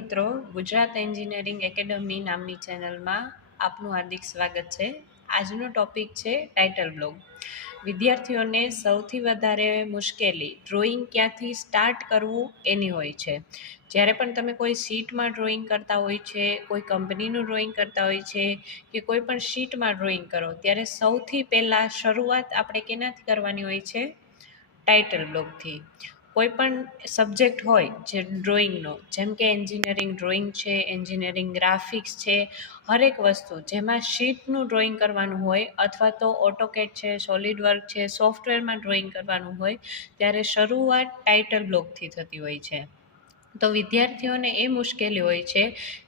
મિત્રો, Gujarat engineering academy નામની ચેનલમાં આપનું હાર્દિક સ્વાગત છે. આજનો ટોપિક છે ટાઇટલ બ્લોગ. વિદ્યાર્થીઓને સૌથી વધારે મુશ્કેલી ડ્રોઈંગ ક્યાંથી સ્ટાર્ટ કરવું એની હોય છે. જ્યારે પણ તમે કોઈ શીટમાં ડ્રોઈંગ કરતા હોય છે, કોઈ કંપનીનું ડ્રોઈંગ કરતા હોય છે કે કોઈ પણ શીટમાં ડ્રોઈંગ કરો ત્યારે સૌથી પહેલાં શરૂઆત આપણે કેનાથી કરવાની હોય છે? ટાઇટલ બ્લોગથી. કોઈ પણ સબ્જેક્ટ હોય જે ડ્રોઈંગનો, જેમ કે એન્જિનિયરિંગ ડ્રોઈંગ છે, એન્જિનિયરિંગ ગ્રાફિક્સ છે, હરેક વસ્તુ જેમાં શીટનું ડ્રોઈંગ કરવાનું હોય અથવા તો ઓટોકેડ છે, સોલિડ વર્ક છે, સોફ્ટવેરમાં ડ્રોઈંગ કરવાનું હોય ત્યારે શરૂઆત ટાઇટલ બ્લોગથી થતી હોય છે. તો વિદ્યાર્થીઓને એ મુશ્કેલી હોય છે,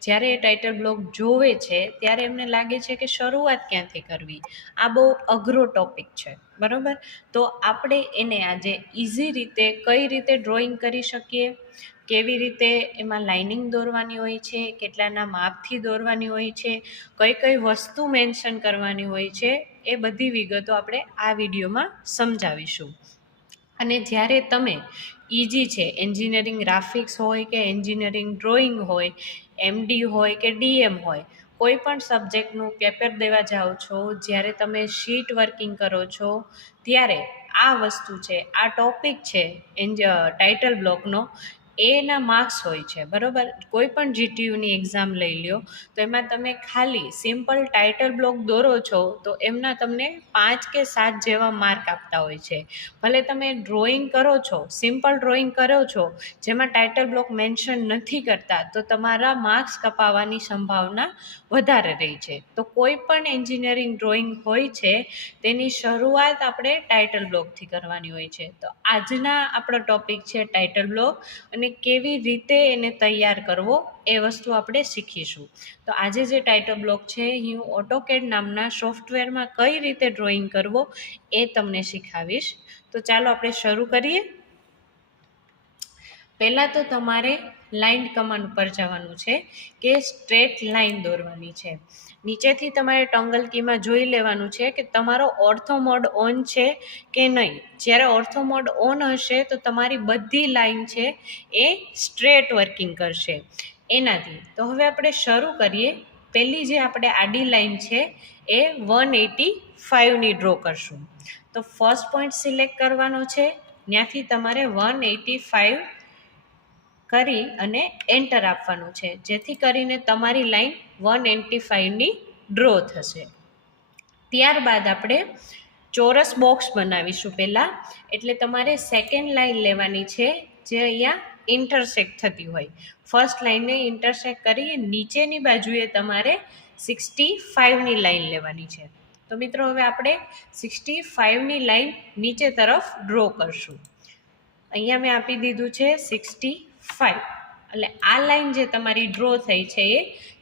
જ્યારે એ ટાઇટલ બ્લોગ જોવે છે ત્યારે એમને લાગે છે કે શરૂઆત ક્યાંથી કરવી. આ બહુ અઘરો ટોપિક છે, બરાબર? તો આપણે એને આજે ઇઝી રીતે કઈ રીતે ડ્રોઈંગ કરી શકીએ, કેવી રીતે એમાં લાઇનિંગ દોરવાની હોય છે, કેટલાના માપથી દોરવાની હોય છે, કઈ કઈ વસ્તુ મેન્શન કરવાની હોય છે, એ બધી વિગતો આપણે આ વિડીયોમાં સમજાવીશું. અને જ્યારે તમે ઇઝી છે, એન્જિનિયરિંગ ગ્રાફિક્સ હોય કે એન્જિનિયરિંગ ડ્રોઈંગ હોય, એમડી હોય કે ડીએમ હોય, કોઈ પણ સબ્જેક્ટનું પેપર દેવા જાઓ છો, જ્યારે તમે શીટ વર્કિંગ કરો છો ત્યારે આ વસ્તુ છે, આ ટોપિક છે ટાઇટલ બ્લોકનો, એના માર્ક્સ હોય છે, બરાબર? કોઈ પણ જીટીયુની એક્ઝામ લઈ લ્યો તો એમાં તમે ખાલી સિમ્પલ ટાઇટલ બ્લોક દોરો છો તો એમના તમને 5 કે 7 જેવા માર્ક આપતા હોય છે. ભલે તમે ડ્રોઈંગ કરો છો, સિમ્પલ ડ્રોઈંગ કરો છો જેમાં ટાઇટલ બ્લોક મેન્શન નથી કરતા તો તમારા માર્ક્સ કપાવવાની સંભાવના વધારે રહી છે. તો કોઈ પણ એન્જિનિયરિંગ ડ્રોઈંગ હોય છે તેની શરૂઆત આપણે ટાઇટલ બ્લોકથી કરવાની હોય છે. તો આજના આપણો ટોપિક છે ટાઇટલ બ્લોક અને કેવી રીતે એને તૈયાર કરવો એ વસ્તુ આપણે શીખીશું. તો આજે જે ટાઇટલ બ્લોક છે હું ઓટોકેડ નામના સોફ્ટવેરમાં કઈ રીતે ડ્રોઈંગ કરવો એ તમને શીખાવીશ. તો ચાલો આપણે શરૂ કરીએ. પહેલાં તો તમારે લાઇન કમાન્ડ ઉપર જવાનું છે કે સ્ટ્રેટ લાઇન દોરવાની છે. નીચેથી તમારે ટોંગલ કીમાં જોઈ લેવાનું છે કે તમારો ઓર્થો મોડ ઓન છે કે નહીં. જ્યારે ઓર્થો મોડ ઓન હશે તો તમારી બધી લાઇન છે એ સ્ટ્રેટ વર્કિંગ કરશે એનાથી. તો હવે આપણે શરૂ કરીએ. પહેલી જે આપણે આડી લાઇન છે એ 185ની ડ્રો કરશું. તો ફર્સ્ટ પોઈન્ટ સિલેક્ટ કરવાનો છે, ત્યાંથી તમારે 185 કરી અને એન્ટર આપવાનું છે, જેથી કરીને તમારી લાઈન 185ની ડ્રો થશે. ત્યારબાદ આપણે ચોરસ બોક્સ બનાવીશું પહેલાં. એટલે તમારે સેકન્ડ લાઈન લેવાની છે જે અહીંયા ઇન્ટરસેક્ટ થતી હોય. ફર્સ્ટ લાઈનને ઇન્ટરસેક્ટ કરી નીચેની બાજુએ તમારે 65ની લાઈન લેવાની છે. તો મિત્રો હવે આપણે 65ની લાઈન નીચે તરફ ડ્રો કરશું. અહીંયા મેં આપી દીધું છે 65, એટલે આ લાઈન જે તમારી ડ્રો થઈ છે એ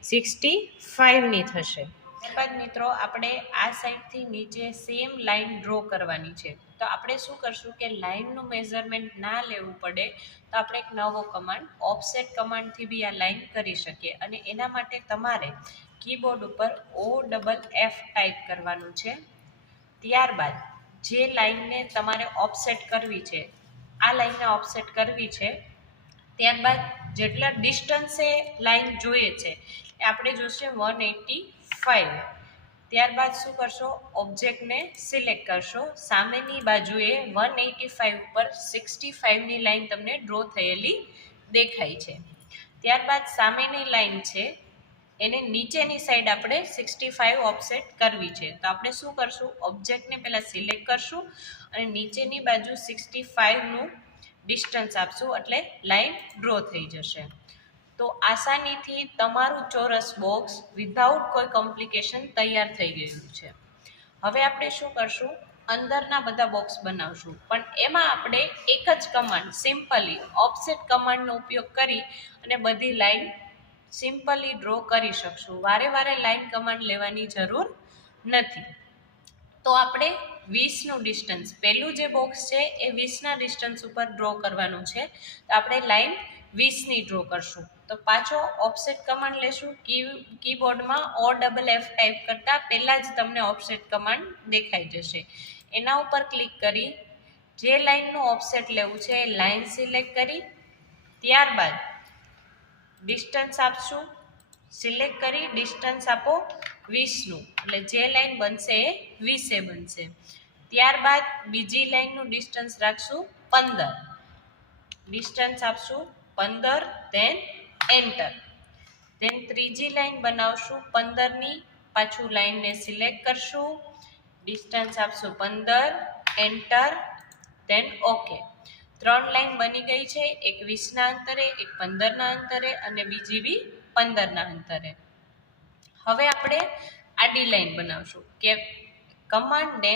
65ની થશે. ત્યારબાદ મિત્રો આપણે આ સાઈડથી નીચે સેમ લાઈન ડ્રો કરવાની છે. તો આપણે શું કરશું કે લાઈનનું મેઝરમેન્ટ ના લેવું પડે તો આપણે એક નવો કમાન્ડ ઓફસેટ કમાન્ડથી બી આ લાઈન કરી શકીએ. અને એના માટે તમારે કીબોર્ડ ઉપર OFF ટાઈપ કરવાનું છે. ત્યારબાદ જે લાઈનને તમારે ઓફસેટ કરવી છે, આ લાઈનને ઓફસેટ કરવી છે, ત્યારબાદ જેટલા ડિસ્ટન્સે લાઈન જોઈએ છે એ આપણે જોશે 185. ત્યારબાદ શું કરશો, ઓબ્જેક્ટને સિલેક્ટ કરશો, સામેની બાજુએ 185 ઉપર 65ની લાઈન તમને ડ્રો થયેલી દેખાય છે. ત્યારબાદ સામેની લાઈન છે એને નીચેની સાઈડ આપણે 65 ઓફસેટ કરવી છે. તો આપણે શું કરશું, ઓબ્જેક્ટને પહેલાં સિલેક્ટ કરશું અને નીચેની બાજુ 65નું ડિસ્ટન્સ આપશું એટલે લાઈન ડ્રો થઈ જશે. તો આસાનીથી તમારું ચોરસ બોક્સ વિધાઉટ કોઈ કોમ્પ્લિકેશન તૈયાર થઈ ગયું છે. હવે આપણે શું કરશું, અંદરના બધા બોક્સ બનાવશું, પણ એમાં આપણે એક જ કમાન્ડ સિમ્પલી ઓફસેટ કમાન્ડનો ઉપયોગ કરી અને બધી લાઈન સિમ્પલી ડ્રો કરી શકશું. વારે વારે લાઈન કમાન્ડ લેવાની જરૂર નથી. તો આપણે 20નું ડિસ્ટન્સ, પહેલું જે બોક્સ છે એ 20ના ડિસ્ટન્સ ઉપર ડ્રો કરવાનું છે. તો આપણે લાઈન 20ની ડ્રો કરશું. તો પાછો ઓફસેટ કમાન્ડ લેશું. કીબોર્ડમાં OFF ટાઈપ કરતાં પહેલાં જ તમને ઓફસેટ કમાન્ડ દેખાઈ જશે. એના ઉપર ક્લિક કરી જે લાઈનનું ઓફસેટ લેવું છે એ લાઈન સિલેક્ટ કરી ત્યારબાદ ડિસ્ટન્સ આપશું, સિલેક્ટ કરી ડિસ્ટન્સ આપો 20નું, એટલે જે લાઈન બનશે એ 20 બનશે. ત્યારબાદ બીજી લાઈનનું ડિસ્ટન્સ રાખશું 15, ડિસ્ટન્સ આપશું 15, ધેન એન્ટર. ધેન ત્રીજી લાઈન બનાવશું 15ની, પાછું લાઈનને સિલેક્ટ કરશું, ડિસ્ટન્સ આપશું 15, એન્ટર, ધેન ઓકે. 3 લાઈન બની ગઈ છે, એક 20ના અંતરે, એક 15ના અંતરે અને બીજી બી 15ના અંતરે. હવે આપણે આડી લાઈન બનાવશું કે કમાન્ડને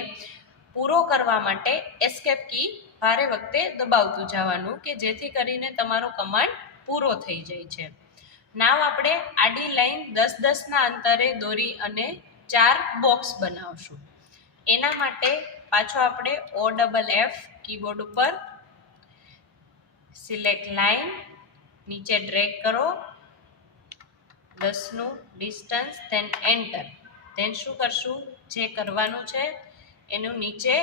પૂરો કરવા માટે એસ્કેપ કી ભારે વખતે દબાવતું જવાનું કે જેથી કરીને તમારો કમાન્ડ પૂરો થઈ જાય છે. નાવ આપણે આડી લાઈન 10-10ના અંતરે દોરી અને 4 બોક્સ બનાવશું. એના માટે પાછો આપણે OFF કીબોર્ડ ઉપર સિલેક્ટ લાઈન, નીચે ડ્રેગ કરો 10નું ડિસ્ટન્સ, ધેન એન્ટર. ધેન શું કરશું, જે કરવાનું છે એનું નીચે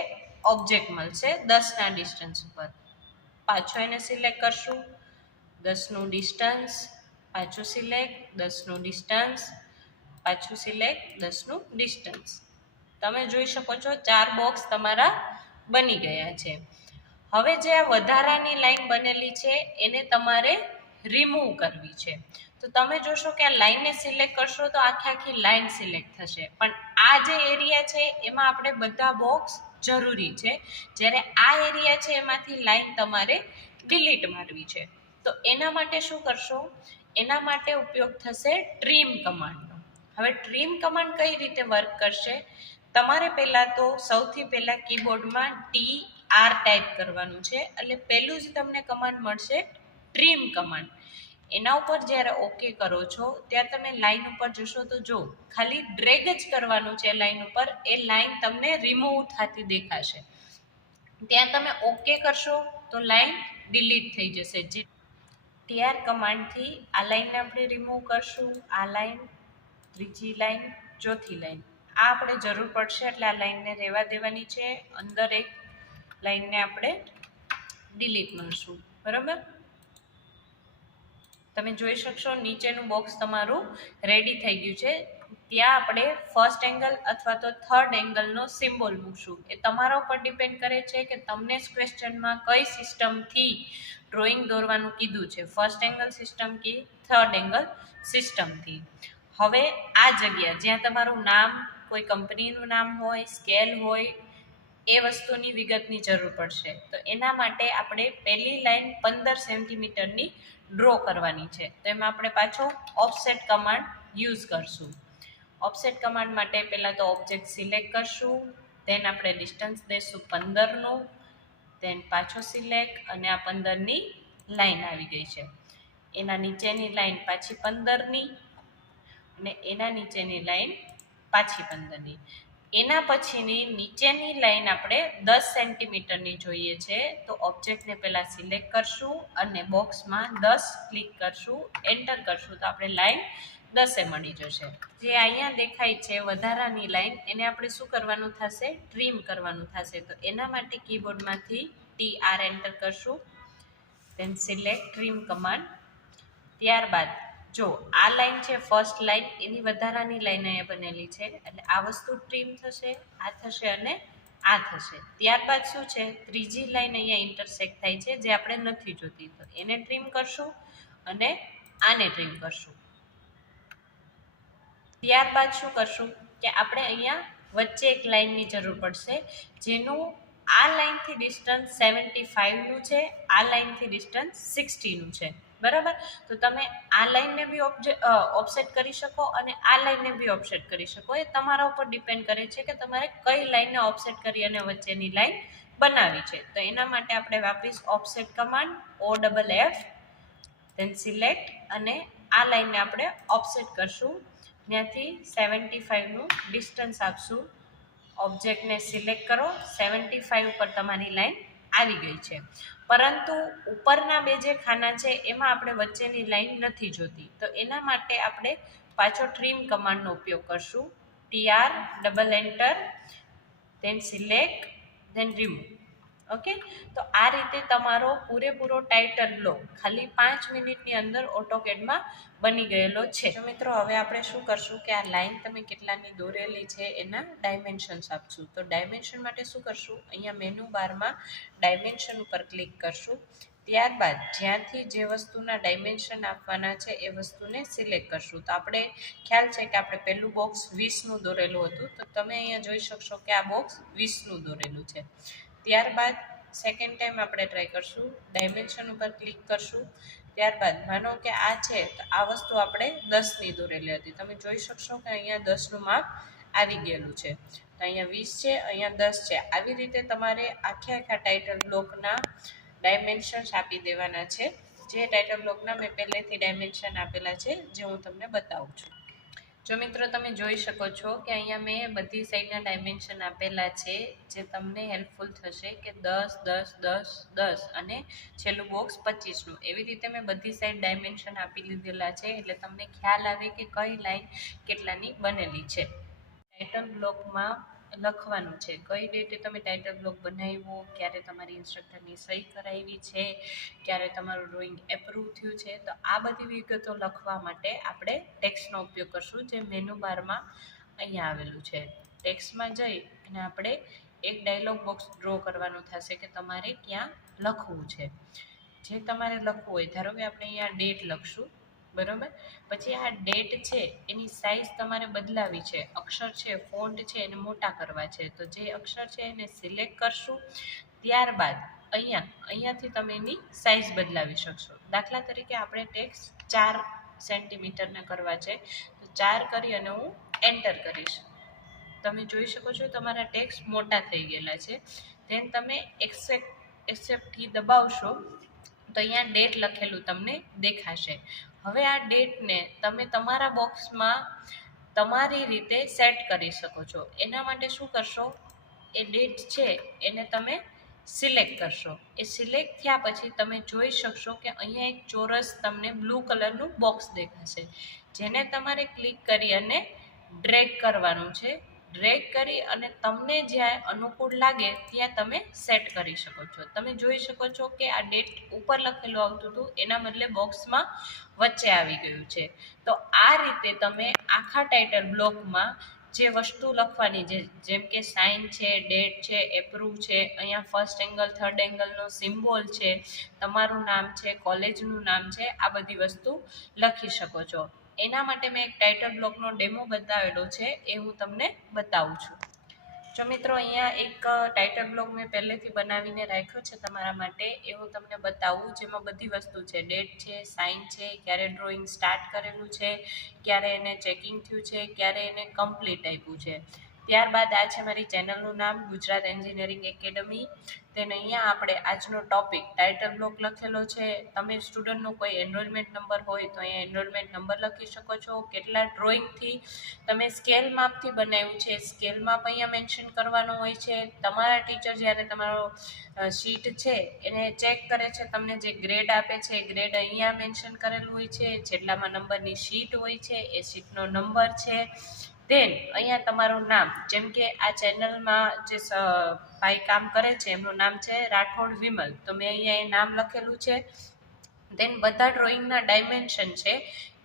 ઓબ્જેક્ટ મળશે 10ના ડિસ્ટન્સ ઉપર, પાછો એને સિલેક્ટ કરશું, 10નું ડિસ્ટન્સ, પાછું સિલેક્ટ 10નું ડિસ્ટન્સ, પાછું સિલેક્ટ 10નું ડિસ્ટન્સ. તમે જોઈ શકો છો 4 બોક્સ તમારા બની ગયા છે. હવે જે આ વધારાની લાઈન બનેલી છે એને તમારે રિમૂવ કરવી છે. તો તમે જોશો કે આ લાઈનને સિલેક્ટ કરશો તો આખી લાઈન સિલેક્ટ થશે, પણ આ જે એરિયા છે એમાં આપણે બધા બોક્સ જરૂરી છે, જ્યારે આ એરિયા છે એમાંથી લાઈન તમારે ડિલીટ મારવી છે. તો એના માટે શું કરશો, એના માટે ઉપયોગ થશે ટ્રીમ કમાન્ડનો. હવે ટ્રીમ કમાન્ડ કઈ રીતે વર્ક કરશે, તમારે પહેલાં તો સૌથી પહેલાં કીબોર્ડમાં TR ટાઈપ કરવાનું છે, એટલે પહેલું જ તમને કમાન્ડ મળશે ટ્રીમ કમાન્ડ. એના ઉપર જ્યારે ઓકે કરો છો ત્યારે તમે લાઈન ઉપર જશો તો જો ખાલી ડ્રેગ જ કરવાનું છે લાઈન ઉપર, એ લાઈન તમને રિમૂવ થતી દેખાશે. ત્યાં તમે ઓકે કરશો તો લાઈન ડિલીટ થઈ જશે. જે TR કમાન્ડથી આ લાઈનને આપણે રિમૂવ કરશું, આ લાઈન, ત્રીજી લાઈન, ચોથી લાઈન, આ આપણે જરૂર પડશે એટલે આ લાઈનને રહેવા દેવાની છે. અંદર એક લાઈનને આપણે ડિલીટ મારશું, બરાબર. તમે જોઈ શકશો નીચેનું બોક્સ તમારું રેડી થઈ ગયું છે. ત્યાં આપણે ફર્સ્ટ એંગલ અથવા તો થર્ડ એંગલનો સિમ્બોલ મૂકશું. એ તમારા ઉપર ડિપેન્ડ કરે છે કે તમને જ ક્વેશ્ચનમાં કઈ સિસ્ટમથી ડ્રોઈંગ દોરવાનું કીધું છે, ફર્સ્ટ એંગલ સિસ્ટમ કે થર્ડ એંગલ સિસ્ટમથી. હવે આ જગ્યા જ્યાં તમારું નામ, કોઈ કંપનીનું નામ હોય, સ્કેલ હોય, એ વસ્તુની વિગતની જરૂર પડશે. તો એના માટે આપણે પહેલી લાઈન 15 સેન્ટીમીટરની ડ્રો કરવાની છે. તો એમાં આપણે પાછો ઓફસેટ કમાન્ડ યુઝ કરશું. ઓફસેટ કમાન્ડ માટે પહેલાં તો ઓબ્જેક્ટ સિલેક્ટ કરશું, ધેન આપણે ડિસ્ટન્સ દઈશું 15નું, ધેન પાછો સિલેક્ટ અને આ 15ની લાઈન આવી ગઈ છે. એના નીચેની લાઈન પાછી 15ની અને એના નીચેની લાઈન પાછી 15ની. એના પછીની નીચેની લાઈન આપણે 10 સેન્ટીમીટરની જોઈએ છે. તો ઓબ્જેક્ટને પહેલાં સિલેક્ટ કરશું અને બોક્સમાં 10 ક્લિક કરશું, એન્ટર કરશું તો આપણે લાઈન 10 મળી જશે. જે અહીંયા દેખાય છે વધારાની લાઈન, એને આપણે શું કરવાનું થશે, ટ્રીમ કરવાનું થશે. તો એના માટે કીબોર્ડમાંથી TR એન્ટર કરશું, ધેન સિલેક્ટ ટ્રીમ કમાન્ડ. ત્યારબાદ જો આ લાઈન છે ફર્સ્ટ લાઈન, એની વધારાની લાઈન અહીંયા બનેલી છે, એટલે આ વસ્તુ ટ્રીમ થશે, આ થશે અને આ થશે. ત્યારબાદ શું છે, ત્રીજી લાઈન અહીંયા ઇન્ટરસેક્ટ થાય છે જે આપણે નથી જોતી, તો એને ટ્રીમ કરશું અને આને ટ્રીમ કરશું. ત્યારબાદ શું કરશું કે આપણે અહીંયા વચ્ચે એક લાઈનની જરૂર પડશે, જેનું આ લાઈનથી ડિસ્ટન્સ 75નું છે, આ લાઈનથી ડિસ્ટન્સ 60નું છે, બરાબર. તો તમે આ લાઈનને બી ઓફસેટ કરી શકો અને આ લાઈનને બી ઓફસેટ કરી શકો. એ તમારા ઉપર ડિપેન્ડ કરે છે કે તમારે કઈ લાઈનને ઓફસેટ કરી અને વચ્ચેની લાઈન બનાવી છે. તો એના માટે આપણે વાપરીશ offset command, OFF, then select અને આ લાઈનને આપણે ઓફસેટ કરશું. ત્યાંથી 75નું ડિસ્ટન્સ આપશું, ઓબ્જેક્ટને સિલેક્ટ કરો, 75 ઉપર તમારી લાઈન આવી ગઈ છે. પરંતુ ઉપરના બે જે ખાના છે એમાં આપણે વચ્ચેની લાઈન નથી જોતી, તો એના માટે આપણે પાછો ટ્રીમ કમાન્ડનો ઉપયોગ કરશું. TR double enter, then select, then remove. Okay, તો આ રીતે તમારો પૂરેપૂરો ટાઇટલ બ્લોક ખાલી 5 મિનિટની અંદર ઓટોકેડમાં બની ગયેલો છે. તો મિત્રો હવે આપણે શું કરશું કે આ લાઈન તમે કેટલાની દોરેલી છે એના ડાયમેન્શન્સ આપશું. તો ડાયમેન્શન માટે શું કરશું, અહીંયા મેનુ બારમાં ડાયમેન્શન ઉપર ક્લિક કરશું. ત્યારબાદ જ્યાંથી જે વસ્તુના ડાયમેન્શન આપવાના છે એ વસ્તુને સિલેક્ટ કરશું. તો આપણે ખ્યાલ છે કે આપણે પહેલું બોક્સ 20નું દોરેલું હતું, તો તમે અહીંયા જોઈ શકશો કે આ બોક્સ 20નું દોરેલું છે. ત્યારબાદ સેકન્ડ ટાઈમ આપણે ટ્રાય કરશું, ડાયમેન્શન ઉપર ક્લિક કરશું. ત્યારબાદ માનો કે આ છે તો આ વસ્તુ આપણે 10ની દોરેલી હતી, તમે જોઈ શકશો કે અહીંયા 10નું માપ આવી ગયેલું છે. તો અહીંયા 20 છે, અહીંયા 10 છે. આવી રીતે તમારે આખા ટાઇટલ બ્લોકના ડાયમેન્શન્સ આપી દેવાના છે. જે ટાઇટલ બ્લોકના મેં પહેલેથી ડાયમેન્શન આપેલા છે, જે હું તમને બતાવું છું. જો મિત્રો તમે જોઈ શકો છો કે અહીંયા મેં બધી સાઈડના ડાયમેન્શન આપેલા છે, જે તમને હેલ્પફુલ થશે કે 10, 10, 10, 10 અને છેલ્લું બોક્સ 25નું. એવી રીતે મેં બધી સાઈડ ડાયમેન્શન આપી લીધેલા છે, એટલે તમને ખ્યાલ આવે કે કઈ લાઈન કેટલાની બનેલી છે. ટાઇટલ બ્લોકમાં લખવાનું છે કઈ ડેટે તમે ટાઇટલ બ્લોક બનાવ્યો, ક્યારે તમારી ઇન્સ્ટ્રક્ટરની સહી કરાવી છે, ક્યારે તમારું ડ્રોઈંગ એપ્રૂવ થયું છે. તો આ બધી વિગતો લખવા માટે આપણે ટેક્સ્ટનો ઉપયોગ કરશું, જે મેનુ બારમાં અહીંયા આવેલું છે. ટેક્સ્ટમાં જઈ અને આપણે એક ડાયલોગ બોક્સ ડ્રો કરવાનું થશે કે તમારે ક્યાં લખવું છે. જે તમારે લખવું હોય, ધારો કે આપણે અહીંયા ડેટ લખશું, બરાબર. પછી આ ડેટ છે એની સાઇઝ તમારે બદલાવી છે, અક્ષર છે ફોન્ટ છે એને મોટા કરવા છે. તો જે અક્ષર છે એને સિલેક્ટ કરશું. ત્યારબાદ અહીંયાથી તમે એની સાઇઝ બદલાવી શકશો. દાખલા તરીકે આપણે ટેક્સ્ટ 4 સેન્ટીમીટરના કરવા છે, તો 4 કરી અને હું એન્ટર કરીશ. તમે જોઈ શકો છો તમારા ટેક્સ્ટ મોટા થઈ ગયેલા છે. ધેન તમે એક્સેપ્ટ કી દબાવશો તો અહીંયા ડેટ લખેલું તમને દેખાશે. હવે આ ડેટને તમે તમારા બોક્સમાં તમારી રીતે સેટ કરી શકો છો. એના માટે શું કરશો, એ ડેટ છે એને તમે સિલેક્ટ કરશો. એ સિલેક્ટ થયા પછી તમે જોઈ શકશો કે અહીંયા એક ચોરસ તમને બ્લુ કલરનું બોક્સ દેખાશે, જેને તમારે ક્લિક કરી અને ડ્રેગ કરવાનું છે. ડ્રેગ કરી અને તમને જ્યાં અનુકૂળ લાગે ત્યાં તમે સેટ કરી શકો છો. તમે જોઈ શકો છો કે આ ડેટ ઉપર લખેલું આવતું હતું, એના બદલે બોક્સમાં વચ્ચે આવી ગયું છે. તો આ રીતે તમે આખા ટાઇટલ બ્લોકમાં જે વસ્તુ લખવાની છે, જેમ કે સાઇન છે, ડેટ છે, એપ્રૂવ છે, અહીંયા ફર્સ્ટ એંગલ થર્ડ એંગલનો સિમ્બોલ છે, તમારું નામ છે, કોલેજનું નામ છે, આ બધી વસ્તુ લખી શકો છો. એના માટે મેં એક ટાઇટલ બ્લોકનો ડેમો બતાવેલો છે, એ હું તમને બતાવું છું. જો મિત્રો અહીંયા એક ટાઇટલ બ્લોક મેં પહેલેથી બનાવીને રાખ્યો છે તમારા માટે, એ હું તમને બતાવું, જેમાં બધી વસ્તુ છે, ડેટ છે, સાઇન છે, ક્યારે ડ્રોઈંગ સ્ટાર્ટ કરેલું છે, ક્યારે એને ચેકિંગ થયું છે, ક્યારે એને કમ્પ્લીટ આપ્યું છે. ત્યારબાદ આ છે મારી ચેનલનું નામ, ગુજરાત એન્જિનિયરિંગ એકેડમી. તેને અહીંયા આપણે આજનો ટોપિક ટાઇટલ બ્લોક લખેલો છે. તમે સ્ટુડન્ટનો કોઈ એનરોલમેન્ટ નંબર હોય તો અહીંયા એનરોલમેન્ટ નંબર લખી શકો છો. કેટલા ડ્રોઈંગથી તમે સ્કેલ માપથી બનાવ્યું છે, સ્કેલ માપ અહીંયા મેન્શન કરવાનું હોય છે. તમારા ટીચર જ્યારે તમારો શીટ છે એને ચેક કરે છે, તમને જે ગ્રેડ આપે છે એ ગ્રેડ અહીંયા મેન્શન કરેલું હોય છે. જેટલામાં નંબરની શીટ હોય છે એ શીટનો નંબર છે. ધેન અહીંયા તમારું નામ, જેમ કે આ ચેનલમાં જે ભાઈ કામ કરે છે એમનું નામ છે રાઠોડ વિમલ, તો મેં અહીંયા એ નામ લખેલું છે. ધેન બધા ડ્રોઈંગના ડાયમેન્શન છે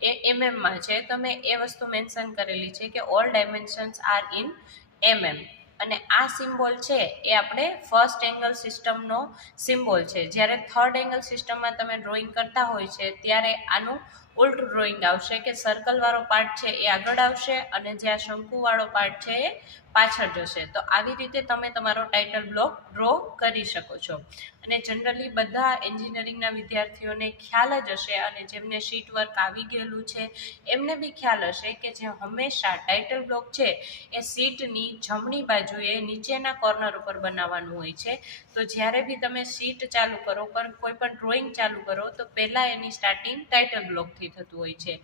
એ એમએમમાં છે, તો મેં એ વસ્તુ મેન્શન કરેલી છે કે all dimensions are in MM. અને આ સિમ્બોલ છે એ આપણે ફર્સ્ટ એંગલ સિસ્ટમનો સિમ્બોલ છે. જ્યારે થર્ડ એંગલ સિસ્ટમમાં તમે ડ્રોઈંગ કરતા હોય છે ત્યારે આનું ઉલટું ડ્રોઈંગ આવશે કે સર્કલવાળો પાર્ટ છે એ આગળ આવશે અને જે આ શંકુવાળો પાર્ટ છે એ પાછળ જશે. તો આવી રીતે તમે તમારો ટાઇટલ બ્લોક ડ્રો કરી શકો છો. અને જનરલી બધા એન્જિનિયરિંગના વિદ્યાર્થીઓને ખ્યાલ જ હશે, અને જેમને શીટ વર્ક આવી ગયેલું છે એમને બી ખ્યાલ હશે કે જે હંમેશા ટાઇટલ બ્લોક છે એ શીટની જમણી બાજુએ નીચેના કોર્નર ઉપર બનાવવાનું હોય છે. તો જ્યારે બી તમે શીટ ચાલુ કરો, કોઈ પણ ડ્રોઈંગ ચાલુ કરો, તો પહેલાં એની સ્ટાર્ટિંગ ટાઇટલ બ્લોકથી થતું હોય છે.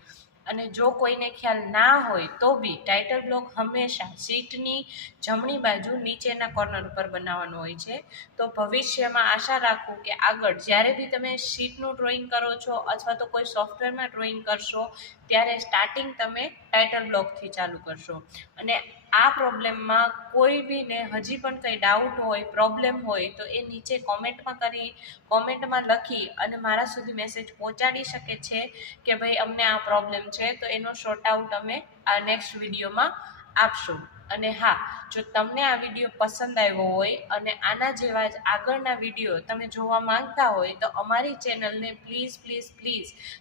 અને જો કોઈને ખ્યાલ ના હોય તો બી ટાઇટલ બ્લોક હંમેશા શીટની જમણી બાજુ નીચેના કોર્નર ઉપર બનાવવાનું હોય છે. તો ભવિષ્યમાં આશા રાખું કે આગળ જ્યારે બી તમે શીટનું ડ્રોઈંગ કરો છો અથવા તો કોઈ સોફ્ટવેરમાં ડ્રોઈંગ કરશો ત્યારે સ્ટાર્ટિંગ તમે ટાઇટલ બ્લોકથી ચાલુ કરશો. અને આ પ્રોબ્લેમમાં કોઈ બીને હજી પણ કંઈ ડાઉટ હોય, પ્રોબ્લેમ હોય તો એ નીચે કોમેન્ટમાં લખી અને મારા સુધી મેસેજ પહોંચાડી શકે છે કે ભાઈ અમને આ પ્રોબ્લેમ છે, તો એનો શોર્ટ આઉટ અમે આ નેક્સ્ટ વિડીયોમાં આપશું. અને હા, જો તમને આ વિડીયો પસંદ આવ્યો હોય અને આના જેવા જ આગળના વિડીયો તમે જોવા માંગતા હોય તો અમારી ચેનલને પ્લીઝ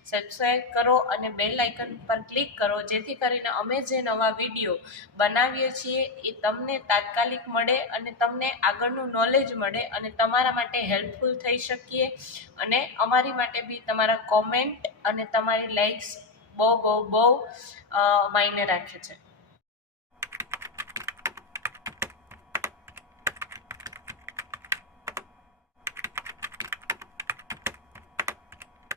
સબસ્ક્રાઈબ કરો અને બેલ આઇકન પર ક્લિક કરો, જેથી કરીને અમે જે નવા વિડીયો બનાવીએ છીએ એ તમને તાત્કાલિક મળે અને તમને આગળનું નોલેજ મળે અને તમારા માટે હેલ્પફુલ થઈ શકીએ. અને અમારી માટે બી તમારા કોમેન્ટ અને તમારી લાઇક્સ બહુ માયને રાખે છે.